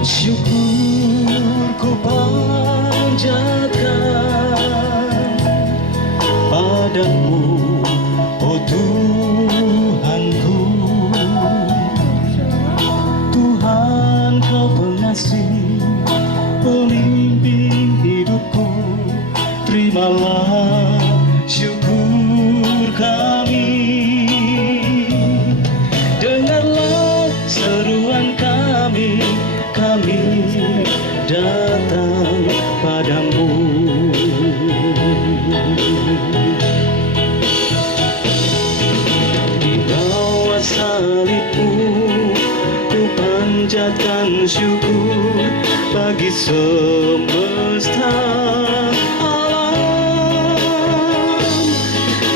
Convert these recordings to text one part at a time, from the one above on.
Syukur ku panjatkan padamu, oh Tuhanku. Tuhan, Kau pengasih, pemimpin hidupku. Terimalah syukur kami. Dengarlah seruan kami, kami datang padamu. Di bawah salibmu ku panjatkan syukur bagi semesta alam.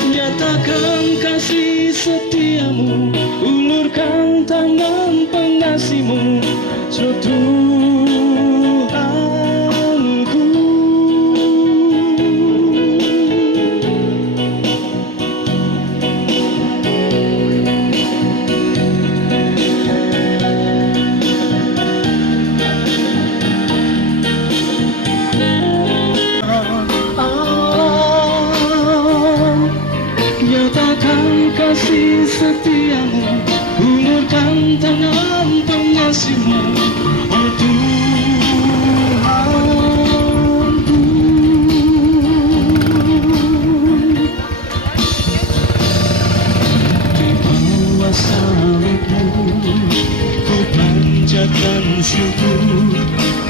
Nyatakan kasih setiamu, ulurkan tangan pengasihmu, so Tuhanku. Alam, nyatakan kasih setiamu, ulurkan tangan pengasihmu, oh Tuhanku. Di bawah salibmu ku panjatkan syukur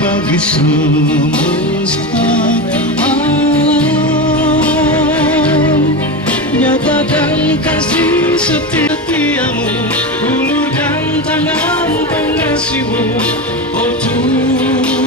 bagi semesta alam. Nyatakan kasih setiamu, ulurkan tangan pengasihmu, oh Tuhanku.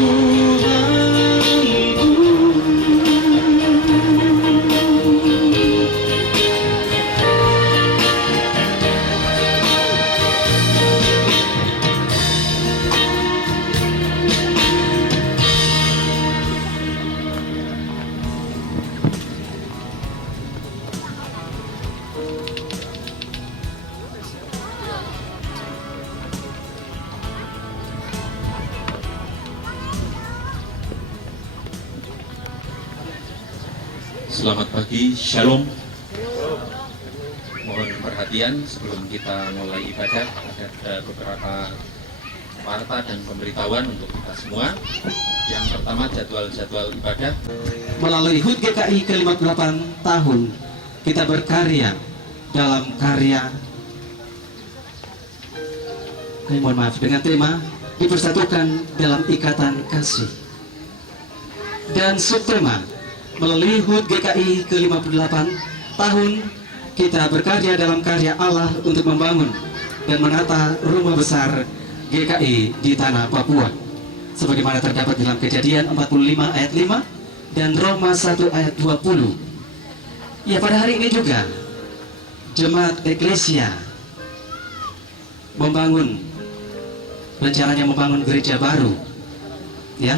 Selamat pagi, Shalom. Mohon perhatian sebelum kita mulai ibadah, ada beberapa warta dan pemberitahuan untuk kita semua. Yang pertama, jadwal ibadah. Melalui HUT GKI ke-58 tahun, kita berkarya dalam karya, mohon maaf, dengan tema dipersatukan dalam ikatan kasih. Dan subtema, melalui HUT GKI ke-58 tahun, kita berkarya dalam karya Allah untuk membangun dan menata rumah besar GKI di tanah Papua, sebagaimana terdapat dalam Kejadian 45 ayat 5 dan Roma 1 ayat 20. Ya, pada hari ini juga Jemaat Eklesia rencananya membangun gereja baru, ya,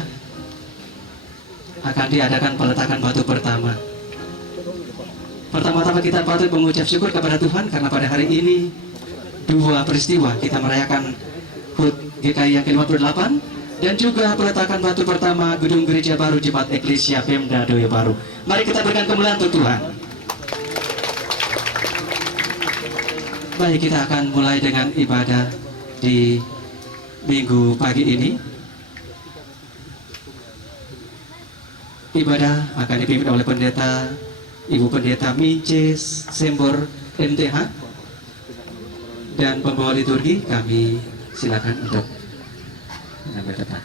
akan diadakan peletakan batu pertama. Pertama-tama kita patut mengucap syukur kepada Tuhan karena pada hari ini dua peristiwa kita merayakan HUT GKI yang ke-58 dan juga peletakan batu pertama gedung gereja baru Jemaat Eklesia Pemda Doyo Baru. Mari kita berikan kemuliaan untuk Tuhan. Baik, kita akan mulai dengan ibadah di minggu pagi ini. Ibadah akan dipimpin oleh pendeta Ibu Pendeta Minces Sembor MTH, dan pembawa liturgi kami silakan untuk mengambil tempat.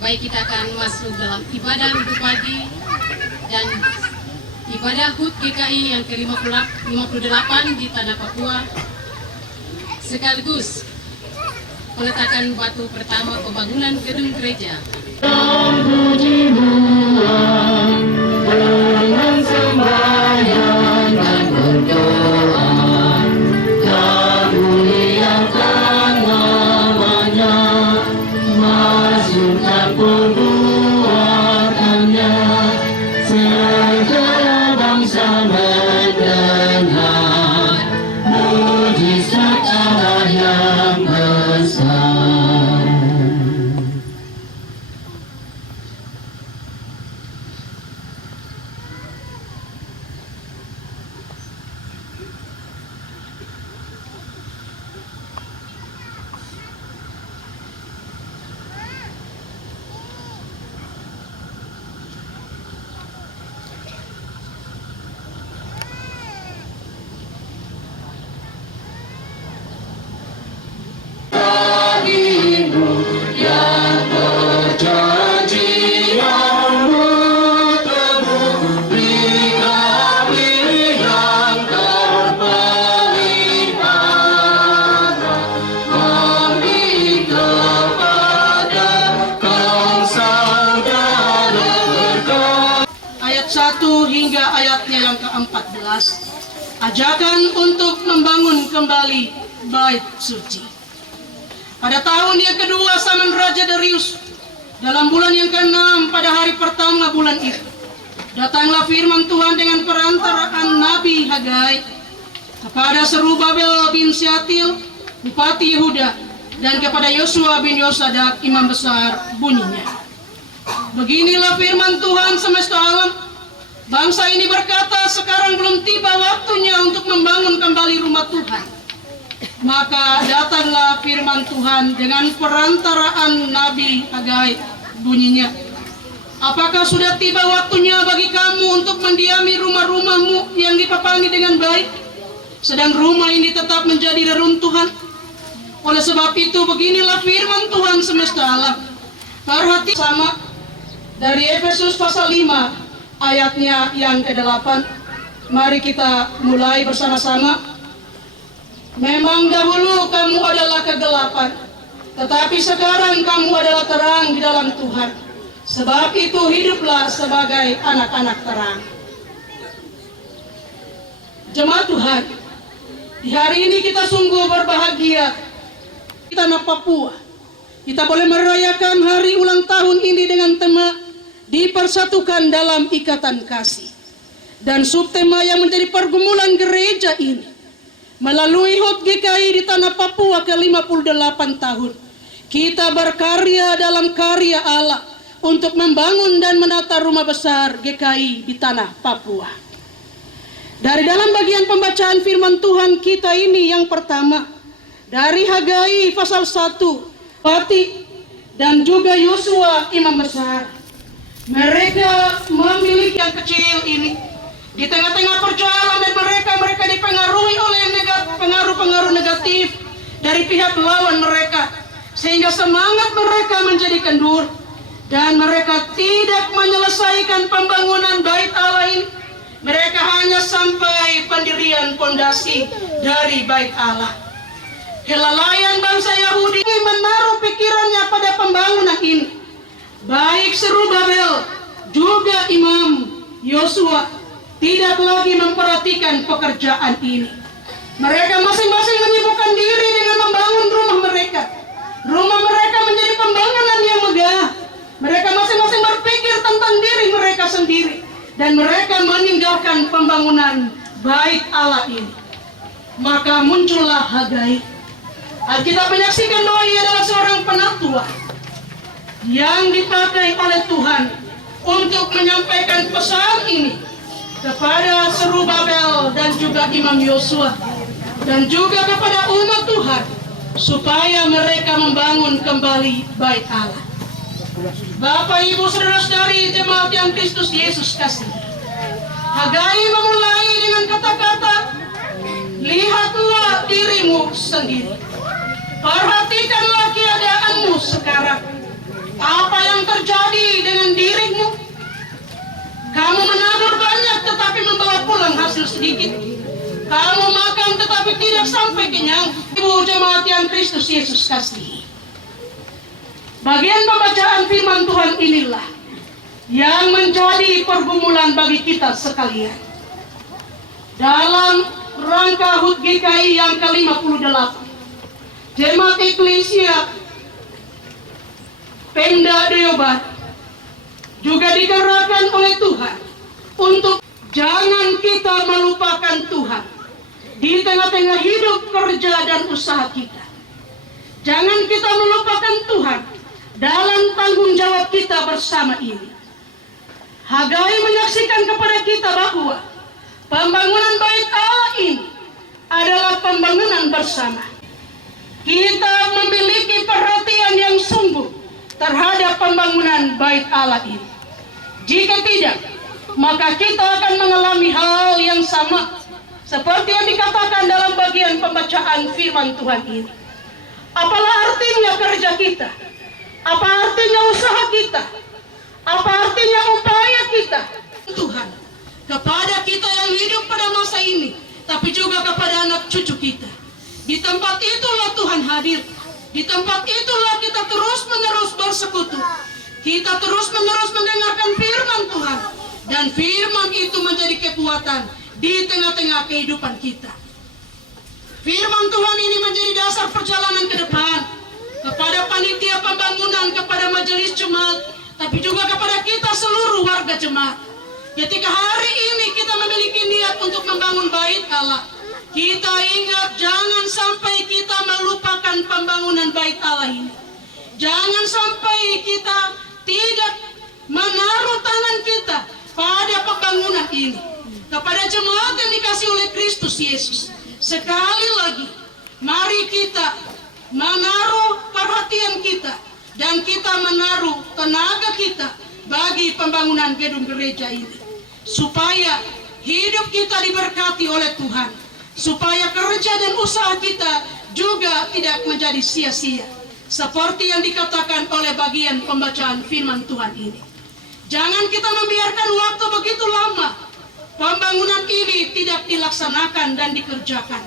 Baik, kita akan masuk dalam ibadah minggu pagi, dan Ibadah HUT GKI yang ke-58 di Tanah Papua sekaligus peletakan batu pertama pembangunan gedung gereja. Dengan sembahyang dan berdoa, dan muliakan namanya, masukkan perbuatannya, segala bangsa mendengar mujizat Allah yang besar. Ayat 1 hingga ayatnya yang ke-14. Ajakan untuk membangun kembali bait suci. Pada tahun yang kedua zaman Raja Darius, dalam bulan yang ke-6 pada hari pertama bulan itu, datanglah firman Tuhan dengan perantaraan Nabi Hagai kepada Serubabel bin Syaltiel, Bupati Yehuda, dan kepada Yosua bin Yosadak, Imam Besar, bunyinya. Beginilah firman Tuhan semesta alam. Bangsa ini berkata, sekarang belum tiba waktunya untuk membangun kembali rumah Tuhan. Maka datanglah firman Tuhan dengan perantaraan Nabi Hagai, bunyinya, apakah sudah tiba waktunya bagi kamu untuk mendiami rumah-rumahmu yang dipapangi dengan baik, sedang rumah ini tetap menjadi reruntuhan? Oleh sebab itu, beginilah firman Tuhan semesta alam. Perhati sama dari Efesus pasal 5 ayatnya yang ke-8. Mari kita mulai bersama-sama. Memang dahulu kamu adalah kegelapan, tetapi sekarang kamu adalah terang di dalam Tuhan. Sebab itu hiduplah sebagai anak-anak terang. Jemaat Tuhan, di hari ini kita sungguh berbahagia. Di tanah Papua, kita boleh merayakan hari ulang tahun ini dengan tema dipersatukan dalam ikatan kasih. Dan subtema yang menjadi pergumulan gereja ini melalui HUT GKI di Tanah Papua ke-58 tahun, kita berkarya dalam karya Allah untuk membangun dan menata rumah besar GKI di Tanah Papua. Dari dalam bagian pembacaan firman Tuhan kita ini yang pertama, dari Hagai pasal 1, Bupati dan juga Yosua Imam Besar. Mereka memiliki yang kecil ini di tengah-tengah perjalanan mereka dipengaruhi oleh pengaruh-pengaruh negatif dari pihak lawan mereka, sehingga semangat mereka menjadi kendur dan mereka tidak menyelesaikan pembangunan bait Allah ini. Mereka hanya sampai pendirian pondasi dari bait Allah. Kelalaian bangsa Yahudi menaruh pikirannya pada pembangunan ini. Baik Serubabel juga Imam Yosua tidak lagi memperhatikan pekerjaan ini. Mereka masing-masing menyibukkan diri dengan membangun rumah mereka. Rumah mereka menjadi pembangunan yang megah. Mereka masing-masing berpikir tentang diri mereka sendiri, dan mereka meninggalkan pembangunan bait Allah ini. Maka muncullah Hagai. Alkitab menyaksikan bahwa ia adalah seorang penatua yang dipakai oleh Tuhan untuk menyampaikan pesan ini kepada Serubabel dan juga Imam Yosua, dan juga kepada umat Tuhan, supaya mereka membangun kembali bait Allah. Bapak, Ibu, saudara-saudari jemaat yang Kristus Yesus kasih, Hagai memulai dengan kata-kata, lihatlah dirimu sendiri, perhatikanlah keadaanmu sekarang. Apa yang terjadi dengan dirimu? Kamu menabur banyak tetapi membawa pulang hasil sedikit. Kamu makan tetapi tidak sampai kenyang. Ibu jemaat yang Kristus Yesus kasihi, bagian pembacaan firman Tuhan inilah yang menjadi pergumulan bagi kita sekalian. Dalam rangka HUT GKI yang ke-58, Jemaat Eklesia Pemda Deobat juga digerakkan oleh Tuhan untuk jangan kita melupakan Tuhan di tengah-tengah hidup, kerja, dan usaha kita. Jangan kita melupakan Tuhan dalam tanggung jawab kita bersama ini. Hagai menyaksikan kepada kita bahwa pembangunan Bait Allah ini adalah pembangunan bersama. Kita memiliki perhatian yang sungguh terhadap pembangunan Bait Allah ini. Jika tidak, maka kita akan mengalami hal yang sama seperti yang dikatakan dalam bagian pembacaan firman Tuhan ini. Apalah artinya kerja kita? Apa artinya usaha kita? Apa artinya upaya kita? Tuhan, kepada kita yang hidup pada masa ini, tapi juga kepada anak cucu kita. Di tempat itulah Tuhan hadir. Di tempat itulah kita terus-menerus bersekutu. Kita terus-menerus mendengarkan firman Tuhan. Dan firman itu menjadi kekuatan di tengah-tengah kehidupan kita. Firman Tuhan ini menjadi dasar perjalanan ke depan kepada panitia pembangunan, kepada majelis jemaat, tapi juga kepada kita seluruh warga jemaat. Ketika hari ini kita memiliki niat untuk membangun Bait Allah, kita ingat jangan sampai kita melupakan pembangunan Bait Allah ini. Jangan sampai kita tidak menaruh tangan kita pada pembangunan ini, kepada jemaat yang dikasih oleh Kristus Yesus. Sekali lagi, mari kita menaruh perhatian kita dan kita menaruh tenaga kita bagi pembangunan gedung gereja ini, supaya hidup kita diberkati oleh Tuhan, supaya kerja dan usaha kita juga tidak menjadi sia-sia, seperti yang dikatakan oleh bagian pembacaan firman Tuhan ini. Jangan kita membiarkan waktu begitu lama pembangunan ini tidak dilaksanakan dan dikerjakan.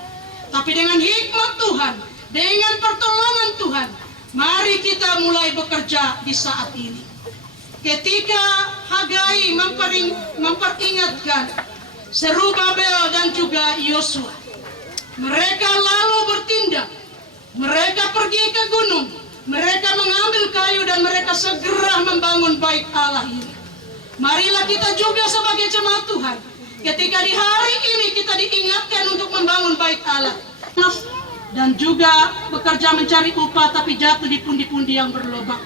Tapi dengan hikmat Tuhan, dengan pertolongan Tuhan, mari kita mulai bekerja di saat ini. Ketika Hagai memperingatkan Zerubabel dan juga Yosua, mereka lalu bertindak. Mereka pergi ke gunung, mereka mengambil kayu dan mereka segera membangun Bait Allah ini. Marilah kita juga sebagai jemaat Tuhan, ketika di hari ini kita diingatkan untuk membangun Bait Allah dan juga bekerja mencari upah tapi jatuh di pundi-pundi yang berlubang.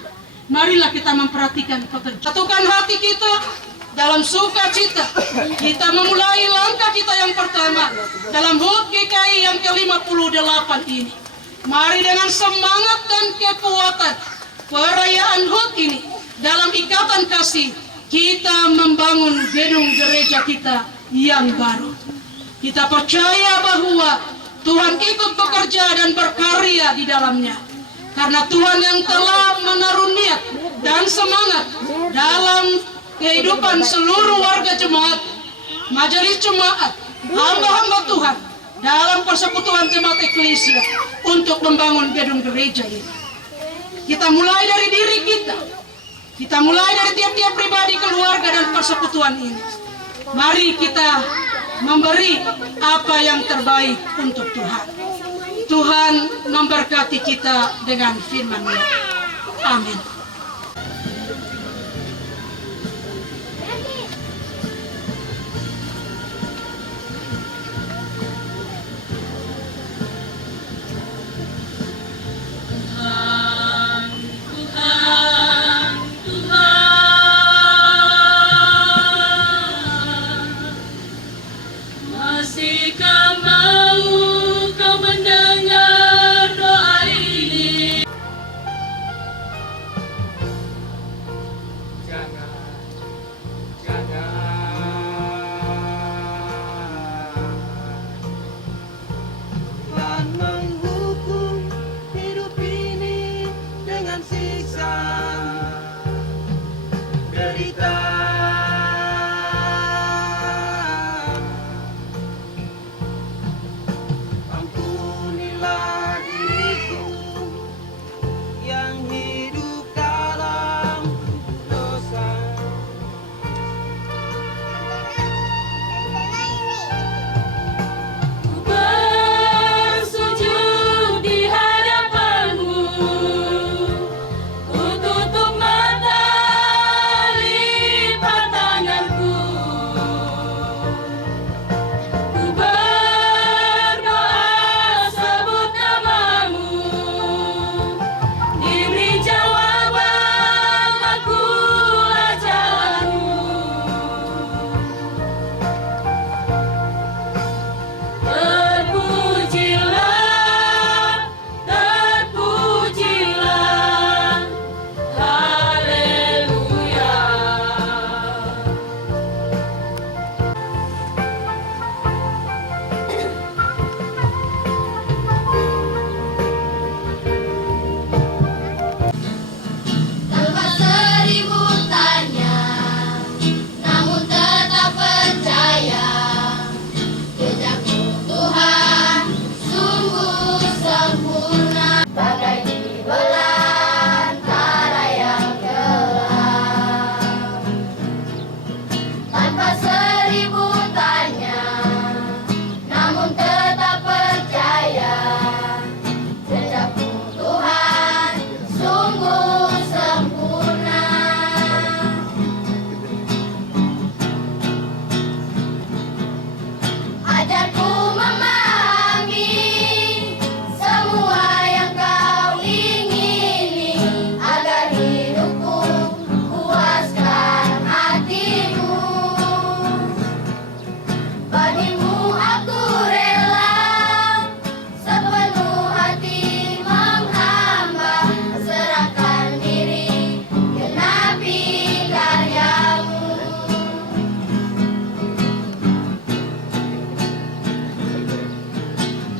Marilah kita memperhatikan pekerjaan. Satukan hati kita dalam sukacita. Kita memulai langkah kita yang pertama dalam HUT GKI yang ke-58 ini. Mari dengan semangat dan kekuatan perayaan HUT ini dalam ikatan kasih, kita membangun gedung gereja kita yang baru. Kita percaya bahwa Tuhan ikut bekerja dan berkarya di dalamnya, karena Tuhan yang telah menaruh niat dan semangat dalam kehidupan seluruh warga jemaat, majelis jemaat, hamba-hamba Tuhan dalam persekutuan jemaat eklesia untuk membangun gedung gereja ini. Kita mulai dari diri kita mulai dari tiap-tiap pribadi, keluarga, dan persekutuan ini. Mari kita memberi apa yang terbaik untuk Tuhan. Tuhan memberkati kita dengan firman-Nya. Amin. Masihkah mau kau mendengar doa ini? ampunilah diriku yang hidup dalam dosa. Bersujud di hadapanmu, ku tutup mata, lipat tanganku, ku berdoa, sebut namamu, diberi jawaban, akulah jalanmu. Terpujilah, terpujilah, haleluya. Tanpa seribu tanya, namun tetap percaya, jejakmu Tuhan sungguh sempurna, bagai di belantara yang gelap. Tanpa seribu tanya, namun tetap percaya, jejakmu Tuhan sungguh sempurna. Ajarku memahami semua yang kau ingini, agar hidupku puaskan hatimu. Bagimu aku rela sepenuh hati menghamba, serahkan diri, genapi karyamu.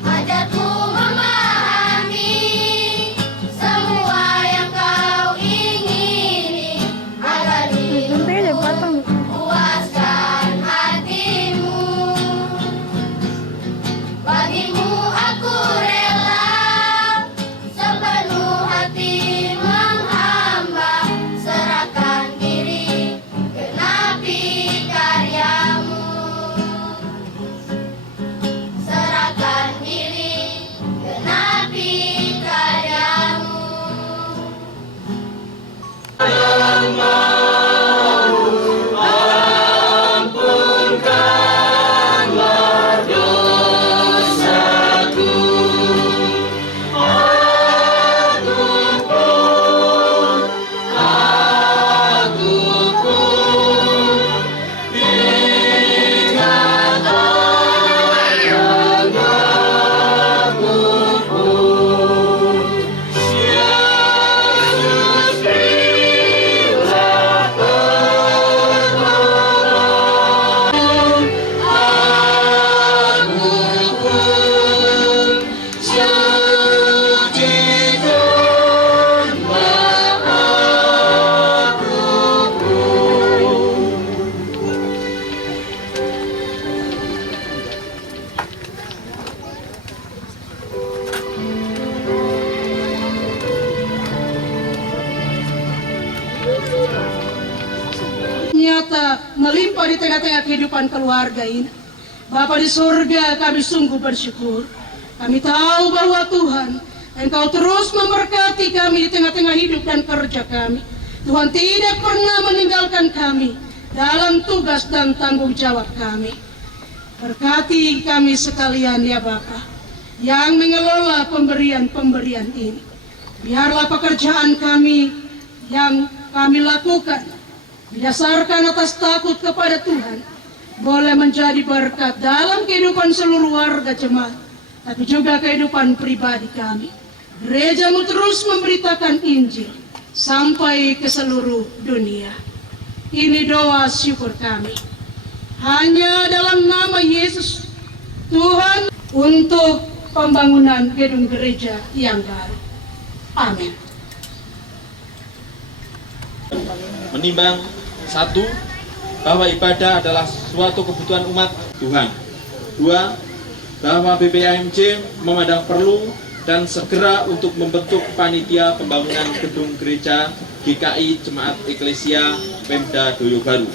Ajarku memahami semua yang kau ingini, agar hidupku puaskan hatimu. Bagimu aku rela sepenuh hati menghamba, serahkan diri, genapi karyamu. Serahkan diri, genapi karyamu. Nyata melimpah di tengah-tengah kehidupan keluarga ini. Bapa di surga, kami sungguh bersyukur. Kami tahu bahwa Tuhan, Engkau terus memberkati kami di tengah-tengah hidup dan kerja kami. Tuhan tidak pernah meninggalkan kami dalam tugas dan tanggung jawab kami. Berkati kami sekalian ya Bapa, yang mengelola pemberian-pemberian ini. Biarlah pekerjaan kami yang kami lakukan didasarkan atas takut kepada Tuhan, boleh menjadi berkat dalam kehidupan seluruh warga jemaat, tapi juga kehidupan pribadi kami. Gerejamu terus memberitakan Injil sampai ke seluruh dunia. Ini doa syukur kami. Hanya dalam nama Yesus, Tuhan, untuk pembangunan gedung gereja yang baru. Amin. Menimbang satu, bahwa ibadah adalah suatu kebutuhan umat Tuhan. Dua, bahwa BPAMJ memandang perlu dan segera untuk membentuk panitia pembangunan gedung gereja GKI Jemaat Eklesia Pemda Doyo Baru.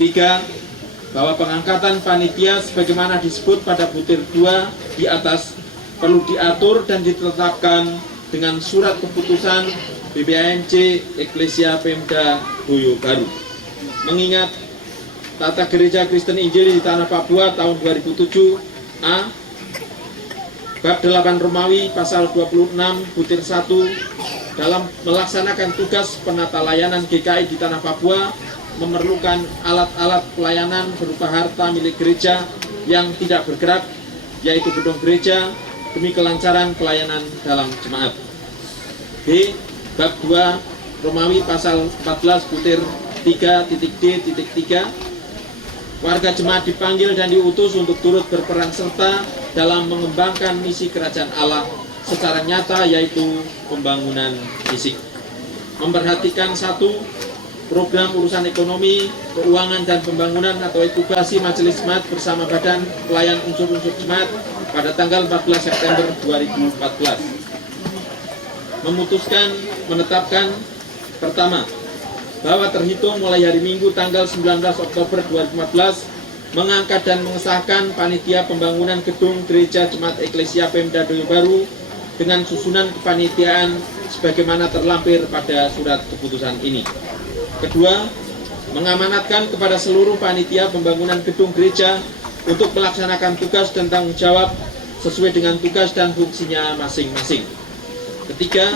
3. Bahwa pengangkatan panitia sebagaimana disebut pada butir 2 di atas perlu diatur dan ditetapkan dengan surat keputusan BPAMJ Eklesia Pemda Doyo Baru. Mengingat Tata Gereja Kristen Injil di Tanah Papua tahun 2007 A Bab 8 Romawi pasal 26 butir 1 dalam melaksanakan tugas penata layanan GKI di Tanah Papua memerlukan alat-alat pelayanan berupa harta milik gereja yang tidak bergerak, yaitu gedung gereja, demi kelancaran pelayanan dalam jemaat. B. Bab 2 Romawi pasal 14 butir 3.d.3 warga jemaat dipanggil dan diutus untuk turut berperan serta dalam mengembangkan misi kerajaan Allah secara nyata, yaitu pembangunan fisik. Memperhatikan 1. Program urusan ekonomi, keuangan dan pembangunan atau inkubasi Majelis Jemaat bersama Badan Pelayan Unsur-Unsur Jemaat pada tanggal 14 September 2014. Memutuskan menetapkan pertama, bahwa terhitung mulai hari Minggu tanggal 19 Oktober 2014 mengangkat dan mengesahkan panitia pembangunan gedung gereja Jemaat Eklesia Pemda Doyo Baru dengan susunan kepanitiaan sebagaimana terlampir pada surat keputusan ini. Kedua, mengamanatkan kepada seluruh panitia pembangunan gedung gereja untuk melaksanakan tugas dan tanggung jawab sesuai dengan tugas dan fungsinya masing-masing. Ketiga,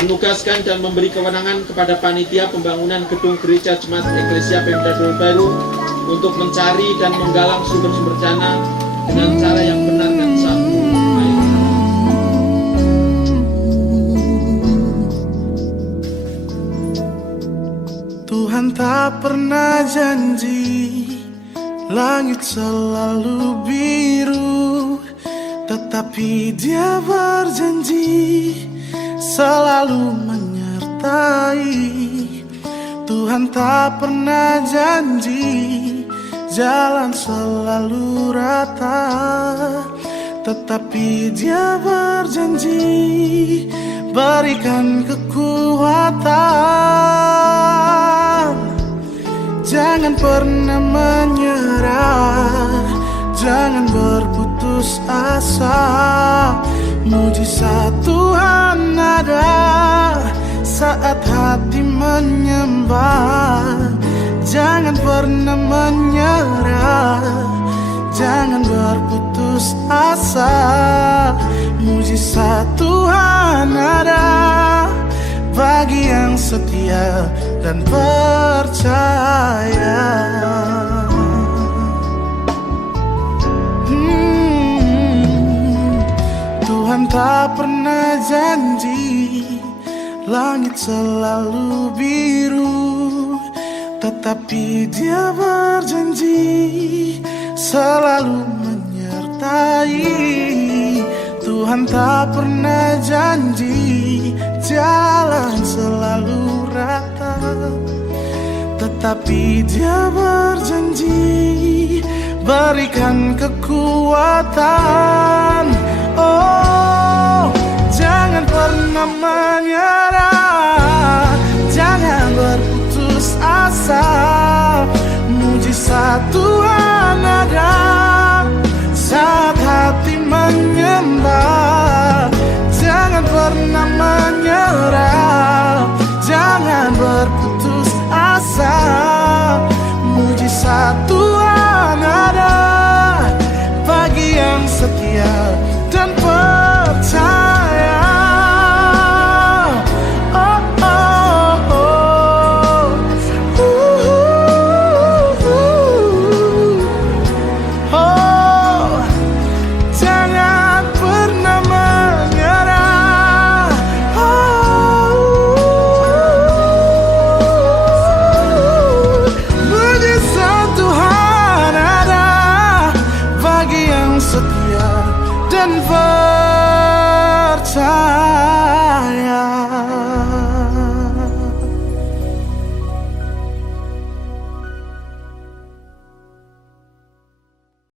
menugaskan dan memberi kewenangan kepada panitia pembangunan gedung gereja Jemaat Eklesia Pemda Doyo Baru untuk mencari dan menggalang sumber-sumber dana dengan cara yang benar dan sah. Tuhan tak pernah janji langit selalu biru, tetapi Dia berjanji selalu menyertai. Tuhan tak pernah janji jalan selalu rata, tetapi Dia berjanji berikan kekuatan. Jangan pernah menyerah, jangan berputus asa. Mujizat Tuhan ada saat hati menyembah. Jangan pernah menyerah, jangan berputus asa. Mujizat Tuhan ada bagi yang setia dan percaya. Tuhan tak pernah janji langit selalu biru, tetapi Dia berjanji selalu menyertai. Tuhan tak pernah janji jalan selalu rata, tetapi Dia berjanji berikan kekuatan. Oh, jangan pernah menyerah,